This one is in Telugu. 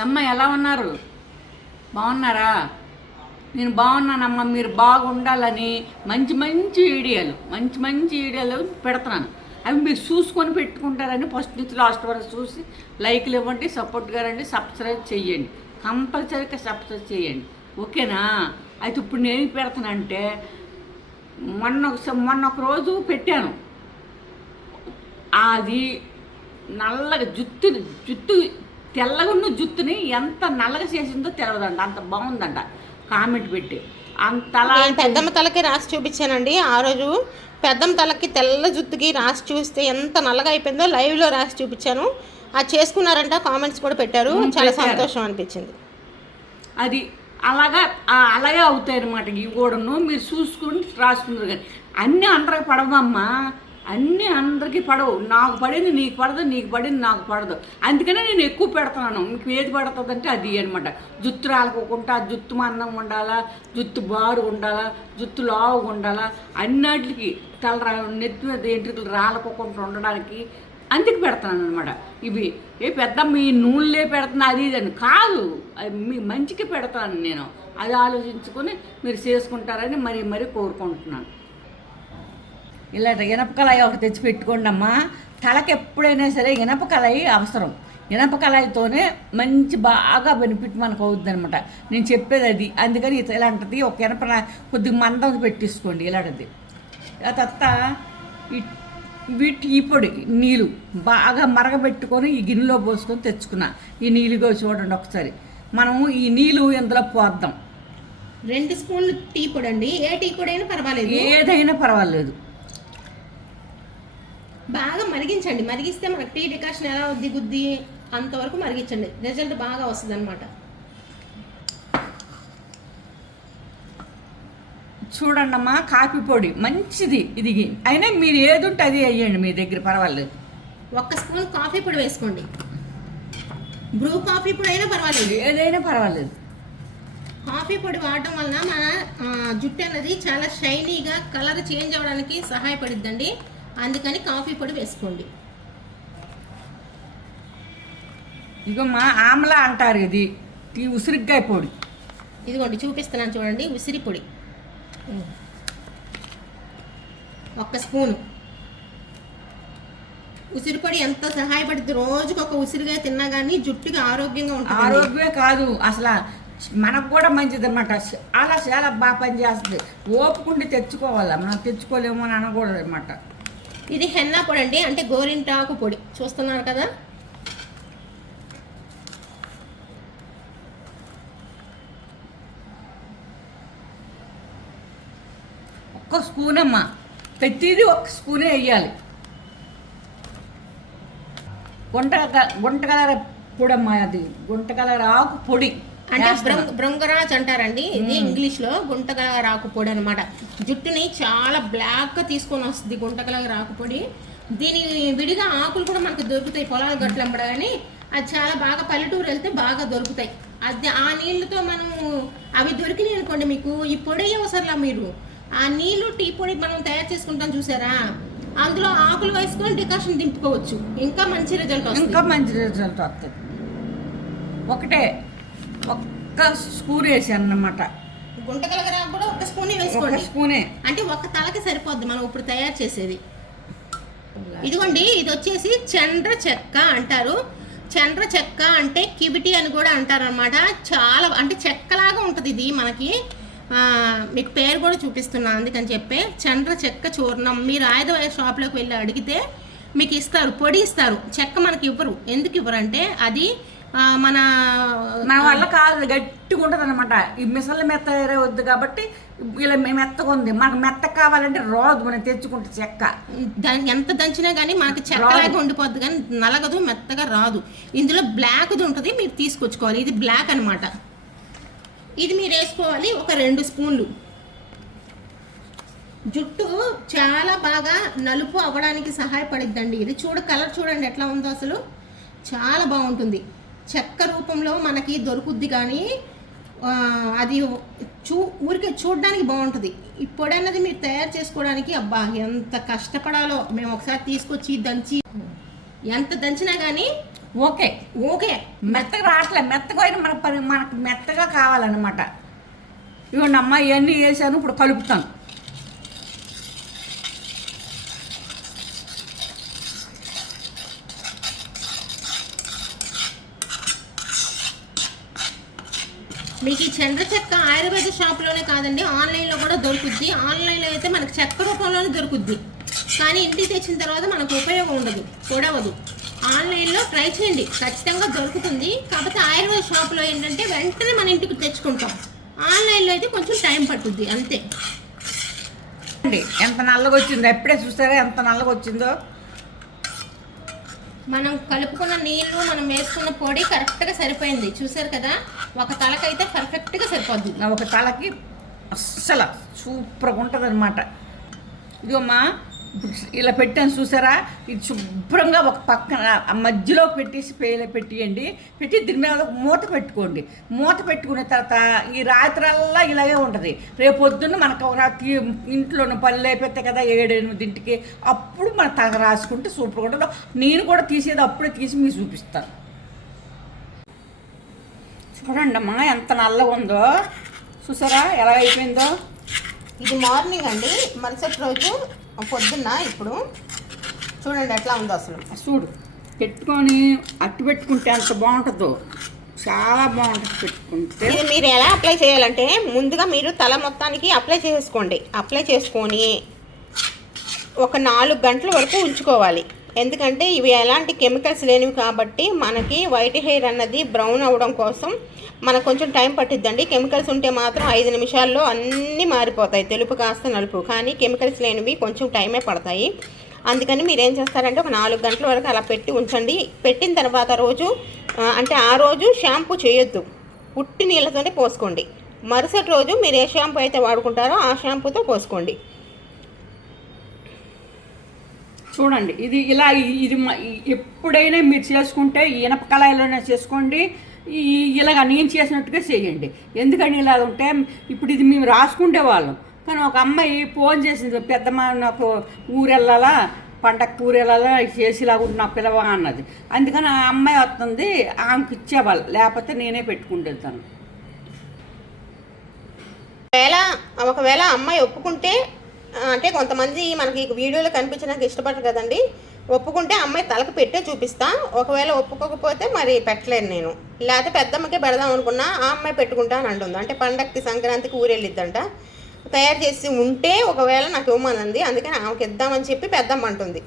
అమ్మ ఎలా ఉన్నారు? బాగున్నారా? నేను బాగున్నానమ్మా మీరు బాగుండాలని మంచి మంచి వీడియోలు మంచి మంచి వీడియోలు పెడుతున్నాను. అవి మీరు చూసుకొని పెట్టుకుంటారని ఫస్ట్ నుంచి లాస్ట్ వరకు చూసి లైక్లు ఇవ్వండి సపోర్ట్గా రండి సబ్స్క్రైబ్ చేయండి కంపల్సరీగా సబ్స్క్రైబ్ చేయండి ఓకేనా? అయితే ఇప్పుడు నేను పెడతానంటే మొన్న ఒక మొన్న ఒక రోజు పెట్టాను. అది నల్లగా జుత్తు జుత్తు తెల్లగున్న జుత్తుని ఎంత నల్లగా చేసిందో తెలియదంట అంత బాగుందంట. కామెంట్ పెట్టి. అంతలా పెద్దమ్మ తలకి రాసి చూపించానండి. ఆ రోజు పెద్దమ్మ తలకి తెల్ల జుత్తుకి రాసి చూస్తే ఎంత నల్లగా అయిపోయిందో లైవ్లో రాసి చూపించాను. అది చేసుకున్నారంట కామెంట్స్ కూడా పెట్టారు. చాలా. సంతోషం అనిపించింది. అది అలాగా అలాగే అవుతాయి అనమాట ఇవి కూడాను మీరు చూసుకుని రాసుకుంటారు కానీ అన్నీ అందరికి పడవమ్మా. అన్నీ అందరికీ పడవు. నాకు పడింది నీకు పడదు నీకు పడింది నాకు పడదు. అందుకనే నేను ఎక్కువ పెడతాను. మీకు ఏది పడుతుంది అంటే అది అనమాట జుత్తు రాలకోకుండా జుత్తు మందం ఉండాలా జుత్తు బారు ఉండాలా జుత్తు లావుగా ఉండాలా అన్నిటికి తల రా నెత్తి మీద ఎంట్రికలు రాలకోకుండా ఉండడానికి అందుకు పెడతాను అనమాట ఇవి ఏ పెద్ద మీ నూనెలే పెడుతున్నా అది ఇది అని కాదు. మీ మంచికి పెడతాను నేను. అది ఆలోచించుకొని మీరు చేసుకుంటారని మరీ మరీ కోరుకుంటున్నాను. ఇలాంటి ఇనప కళాయి ఒకటి తెచ్చి పెట్టుకోండి అమ్మా తలకి ఎప్పుడైనా సరే ఇనప కళాయి అవసరం. ఇనప కళాయితోనే మంచి బాగా బెనిఫిట్ మనకు అవుద్ది అనమాట నేను చెప్పేది అది. అందుకని ఇలాంటిది ఒక ఇనప కొద్దిగా మందం పెట్టించుకోండి ఇలాంటిది. ఆ తర్వాత వీటి ఈ పొడి నీళ్ళు. బాగా మరగబెట్టుకొని ఈ గిన్నెలో పోసుకొని తెచ్చుకున్నా. ఈ నీళ్ళుగా చూడండి ఒకసారి. మనము ఈ నీళ్ళు ఇందులో పోద్దాం. రెండు స్పూన్లు టీ పొడి అండి. ఏ టీ పొడి అయినా పర్వాలేదు. ఏదైనా పర్వాలేదు. బాగా మరిగించండి. మరిగిస్తే మనకి టీ డికాషన్ ఎలా దిగుద్ది అంతవరకు మరిగించండి. రిజల్ట్ బాగా వస్తుంది అనమాట చూడండి అమ్మా కాఫీ పొడి మంచిది ఇది అయినా మీరు ఏది ఉంటే అది వేయండి మీ దగ్గర పర్వాలేదు. ఒక్క స్పూన్ కాఫీ పొడి వేసుకోండి. బ్రూ కాఫీ పొడి అయినా పర్వాలేదు. ఏదైనా పర్వాలేదు. కాఫీ పొడి వాడటం వలన మన జుట్టు అనేది చాలా షైనీగా కలర్ చేంజ్ అవ్వడానికి సహాయపడిద్దండి. అందుకని కాఫీ పొడి వేసుకోండి. ఇగో మా ఆమ్లా అంటారు ఇది. ఈ ఉసిరికాయ పొడి. ఇదిగోండి చూపిస్తున్నాను చూడండి ఉసిరి పొడి. ఒక్క స్పూను. ఉసిరి పొడి ఎంత సహాయపడుతుంది రోజుకి ఒక ఉసిరిగా తిన్నా కానీ జుట్టుకి ఆరోగ్యంగా ఉంటుంది ఆరోగ్యమే కాదు అసలు మనకు కూడా మంచిది అనమాట చాలా చాలా బాగా పనిచేస్తుంది. ఓపుకుండి తెచ్చుకోవాలి? మనం తెచ్చుకోలేము అని అనకూడదు అనమాట ఇది హెన్నా పొడి అండి అంటే గోరింటాకు పొడి. చూస్తున్నారు కదా? ఒక్క స్పూన్ అమ్మా. ప్రతిదీ ఒక్క స్పూనే వేయాలి. గుంట గుంటగలర పొడి అమ్మా అది. గుంటగలర ఆకు పొడి. అంటే బ్రొంగరాజ్ అంటారండి. ఇది ఇంగ్లీష్లో గుంటగల రాకుపొడి అనమాట జుట్టుని చాలా బ్లాక్గా తీసుకొని వస్తుంది గుంటగల రాకుపొడి. దీని విడిగా ఆకులు కూడా మనకు దొరుకుతాయి పొలాల గట్లు అమ్మడగాని అది చాలా బాగా పల్లెటూరు వెళ్తే బాగా దొరుకుతాయి. అది ఆ నీళ్ళతో మనం అవి దొరికినాయి అనుకోండి మీకు ఈ పొడి అవసరంలా మీరు? ఆ నీళ్ళు టీ పొడి మనం తయారు చేసుకుంటాం చూసారా? అందులో ఆకులు వేసుకొని డికాషన్ దింపుకోవచ్చు. ఇంకా మంచి రిజల్ట్ ఇంకా మంచి రిజల్ట్ వస్తుంది. ఒకటే ఒక్క స్పూన్ వేసాను అన్నమాట గుంటగల రాకు కూడా ఒక స్పూన్ వేసుకోండి. స్పూనే. అంటే ఒక్క తలకి సరిపోద్ది మనం ఇప్పుడు తయారు చేసేది. ఇదిగోండి ఇది వచ్చేసి చండ్ర చెక్క అంటారు. చండ్ర చెక్క అంటే కిబిటి అని కూడా అంటారు అనమాట చాలా అంటే చెక్కలాగా ఉంటుంది ఇది మనకి. ఆ, మీకు పేరు కూడా చూపిస్తున్నా అందుకని చెప్పే. చండ్ర చెక్క చూర్ణం. మీరు ఆయుధ షాప్లోకి వెళ్ళి అడిగితే మీకు ఇస్తారు పొడి ఇస్తారు. చెక్క మనకి ఇవ్వరు. ఎందుకు ఇవ్వరు అంటే అది మన నా వల్ల కాదు గట్టిగా ఉంటుంది అనమాట ఈ మిసలు మెత్త వేరే వద్దు కాబట్టి ఇలా మెత్తగా ఉంది. మనకు మెత్త కావాలంటే రాదు మనం తెచ్చుకుంటే చెక్క. ఎంత దంచినా కానీ మనకి చెక్కలాగా ఉండిపోద్ది కానీ నలగదు మెత్తగా రాదు. ఇందులో బ్లాక్ది ఉంటుంది మీరు తీసుకొచ్చుకోవాలి. ఇది బ్లాక్ అన్నమాట. ఇది మీరు వేసుకోవాలి ఒక రెండు స్పూన్లు. జుట్టు చాలా బాగా నలుపు అవ్వడానికి సహాయపడిద్దండి. ఇది చూడ కలర్ చూడండి ఎట్లా ఉందో అసలు. చాలా బాగుంటుంది. చెక్క రూపంలో మనకి దొరుకుద్ది కానీ అది చూ ఊరికే చూడడానికి బాగుంటుంది. ఈ పొడి అన్నది మీరు తయారు చేసుకోవడానికి అబ్బా ఎంత కష్టపడాలో. మేము ఒకసారి తీసుకొచ్చి దంచి ఎంత దంచినా కానీ ఓకే. ఓకే. మెత్తగా రావట్లే మెత్తగా అయినా మనకు పరి మనకు మెత్తగా కావాలన్నమాట. ఇవ్వండి అమ్మ ఇవన్నీ వేసాను ఇప్పుడు కలుపుతాను. మీకు ఈ చంద్ర చెక్క ఆయుర్వేద షాప్లోనే కాదండి ఆన్లైన్లో కూడా దొరుకుద్ది. ఆన్లైన్లో అయితే మనకు చెక్క రూపంలోనే దొరుకుద్ది. కానీ ఇంటికి తెచ్చిన తర్వాత మనకు ఉపయోగం ఉండదు కూడవదు ఆన్లైన్లో ట్రై చేయండి ఖచ్చితంగా దొరుకుతుంది. కాకపోతే ఆయుర్వేద షాప్లో ఏంటంటే వెంటనే మన ఇంటికి తెచ్చుకుంటాం. ఆన్లైన్లో అయితే కొంచెం టైం పట్టుద్ది అంతే. అండి ఎంత నల్లగా వచ్చిందో ఎప్పుడే చూసారా ఎంత నల్లగా వచ్చిందో? మనం కలుపుకున్న నీళ్ళు మనం వేసుకున్న పొడి కరెక్ట్గా సరిపోయింది. చూసారు కదా? ఒక తలకైతే పర్ఫెక్ట్గా సరిపోద్ది. ఒక తలకి అస్సలు సూపర్గా ఉంటుంది అనమాట ఇదిగోమ్మా ఇలా పెట్టాను చూసారా? ఇది శుభ్రంగా ఒక పక్కన మధ్యలో పెట్టేసి పేల పెట్టియండి. పెట్టి దీని మీద ఒక మూత పెట్టుకోండి. మూత పెట్టుకున్న తర్వాత ఈ రాత్రల్లా ఇలాగే ఉంటుంది. రేపు పొద్దున్న మనకు ఒక రాత్రి ఇంట్లో పళ్ళు అయిపోతాయి కదా ఏడెనిమిదింటికి అప్పుడు మనం తగ రాసుకుంటే సూపర్గా ఉంటుంది. నేను కూడా తీసేది అప్పుడే తీసి మీకు చూపిస్తాను. చూడండి అమ్మా ఎంత నల్లగా ఉందో. చూసారా? ఎలా అయిపోయిందో? ఇది మార్నింగ్ అండి. మరుసటి రోజు పొద్దున్న ఇప్పుడు చూడండి ఎట్లా ఉందో అసలు. చూడు పెట్టుకొని అట్టు పెట్టుకుంటే ఎంత బాగుంటుందో? చాలా బాగుంటుంది పెట్టుకుంటే. ఇది మీరు ఎలా అప్లై చేయాలంటే ముందుగా మీరు తల మొత్తానికి అప్లై చేసుకోండి. అప్లై చేసుకొని ఒక నాలుగు గంటల వరకు ఉంచుకోవాలి. ఎందుకంటే ఇవి ఎలాంటి కెమికల్స్ లేనివి కాబట్టి మనకి వైట్ హెయిర్ అన్నది బ్రౌన్ అవ్వడం కోసం మనకు కొంచెం టైం పట్టిద్దండి. కెమికల్స్ ఉంటే మాత్రం ఐదు నిమిషాల్లో అన్నీ మారిపోతాయి. తెలుపు కాస్త నలుపు. కానీ కెమికల్స్ లేనివి కొంచెం టైమే పడతాయి. అందుకని మీరు ఏం చేస్తారంటే ఒక నాలుగు గంటల వరకు అలా పెట్టి ఉంచండి. పెట్టిన తర్వాత రోజు అంటే ఆ రోజు షాంపూ చేయొద్దు. ఉట్టి నీళ్ళతోనే పోసుకోండి. మరుసటి రోజు మీరు ఏ షాంపూ అయితే వాడుకుంటారో ఆ షాంపూతో పోసుకోండి. చూడండి. ఇది ఇలా ఇది ఎప్పుడైనా మీరు చేసుకుంటే ఇనప కళాయిలోనే చేసుకోండి. ఇలాగ నేను చేసినట్టుగా చేయండి. ఎందుకని ఇలా ఉంటే ఇప్పుడు ఇది మేము రాసుకుంటే వాళ్ళం. కానీ ఒక అమ్మాయి ఫోన్ చేసింది పెద్దమ్మ నాకు ఊరెళ్ళాలా? పండగ ఊరెళ్ళాలా? చేసేలాగా నా పిలవ అన్నది. అందుకని ఆ అమ్మాయి వస్తుంది ఆమెకి ఇచ్చేవాళ్ళు. లేకపోతే నేనే పెట్టుకుంటాను ఒకవేళ ఒకవేళ అమ్మాయి ఒప్పుకుంటే అంటే కొంతమంది మనకి వీడియోలో కనిపించడానికి ఇష్టపడరు కదండి. ఒప్పుకుంటే అమ్మాయి తలకు పెట్టే చూపిస్తా. ఒకవేళ ఒప్పుకోకపోతే మరి పెట్టలేను నేను. లేకపోతే పెద్దమ్మకే పెడదాం అనుకున్నా ఆ అమ్మాయి పెట్టుకుంటా అని అంటుంది. అంటే పండగకి సంక్రాంతికి ఊరెళ్ళిద్దంట. తయారు చేసి ఉంటే ఒకవేళ నాకు ఇవ్వమనంది అందుకని ఆమెకి ఇద్దామని చెప్పి పెద్దమ్మ అంటుంది.